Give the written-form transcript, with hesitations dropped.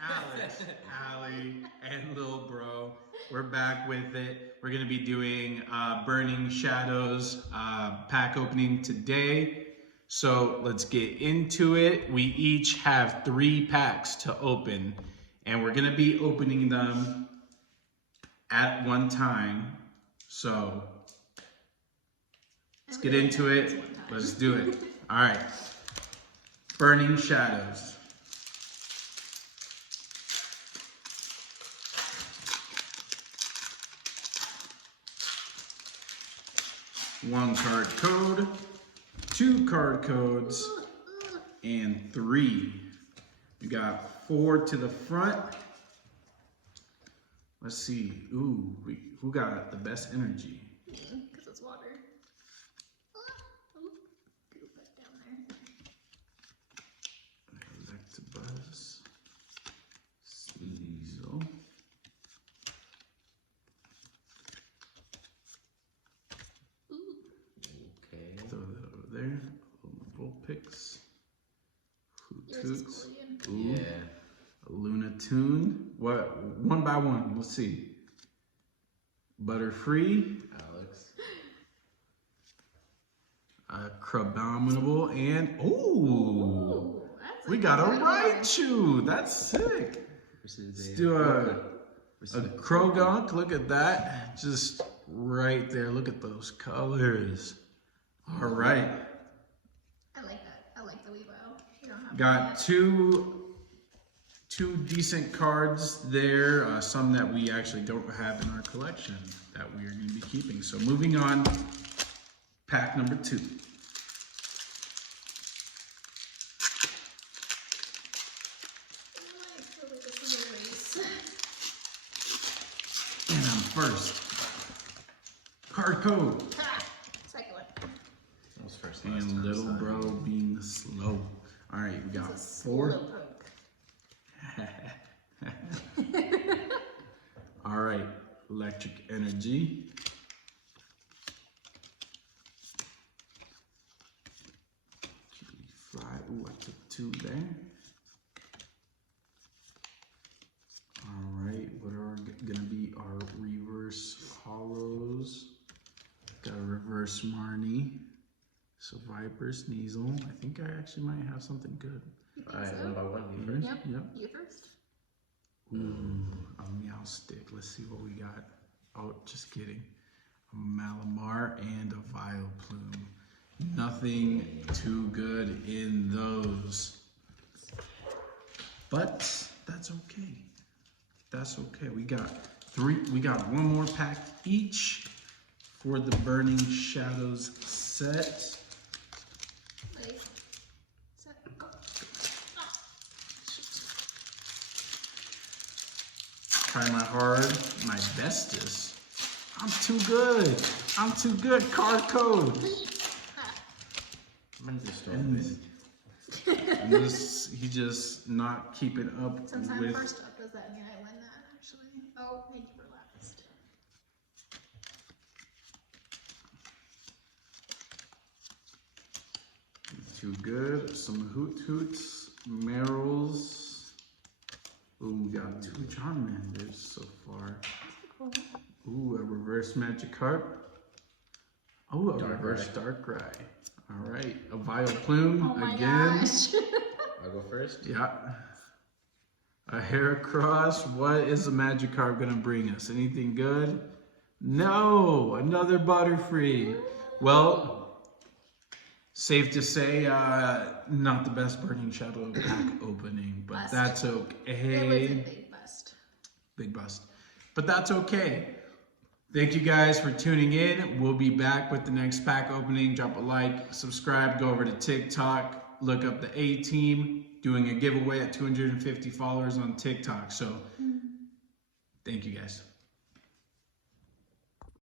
Alex, Allie, and Lil Bro. We're back with it. We're going to be doing Burning Shadows pack opening today. So let's get into it. We each have 3 packs to open, and we're going to be opening them at one time. So let's get into it. Let's do it. All right. Burning Shadows. One card code, 2 card codes, and 3. We got 4 to the front. Let's see. Ooh, who got the best energy? Me, because it's water. Goop it down there. Electabuzz, Sneasel. Throw that over there. Vulpix. Hootoots. Ooh. Yeah. A Lunatoon. What? One by one. Let's see. Butterfree. Alex. Crabominable. And ooh, we got a Raichu. That's sick. Let's do a Krogunk. Look at that. Just right there. Look at those colors. All right. I like that. I like the Weebo. You don't have Got two decent cards there. Some that we actually don't have in our collection that we are going to be keeping. So moving on, pack number 2. And I'm first. Card code. Second one. That was first. And little bro being slow. All right, we got 4. All right, electric energy. Fly. Ooh, I took 2 there. All right, what are gonna be our reverse hollows? Got a reverse Marnie. So Viper, Sneasel. I think I actually might have something good. All right, one by one. You first. Yep. Yep. You first. Ooh, a Meowstic. Let's see what we got. Oh, just kidding. A Malamar and a Vileplume. Nothing too good in those. But that's okay. That's okay. We got 3. We got 1 more pack each for the Burning Shadows set. Ready? Set. Go. Try my bestest. I'm too good. I'm too good. Card code. I'm gonna just start with And this, he just not keeping up Since I'm with. first up, does that mean I win that, actually? Oh, maybe we're last. Too good. Some Hoots, Merrills. Ooh, we got 2 Charmanders so far. Cool. Ooh, a reverse Magikarp. Oh, a reverse Darkrai. Darkrai. All right, a Vileplume Oh my again. gosh. I'll go first. Yeah. A Heracross. What is the Magikarp gonna bring us? Anything good? No, another Butterfree. Well, safe to say, not the best Burning Shadow pack opening, but Bust. that's It was okay. a big bust. Big bust. But that's okay. Thank you guys for tuning in. We'll be back with the next pack opening. Drop a like, subscribe, go over to TikTok, look up the A-Team, doing a giveaway at 250 followers on TikTok. So, thank you guys.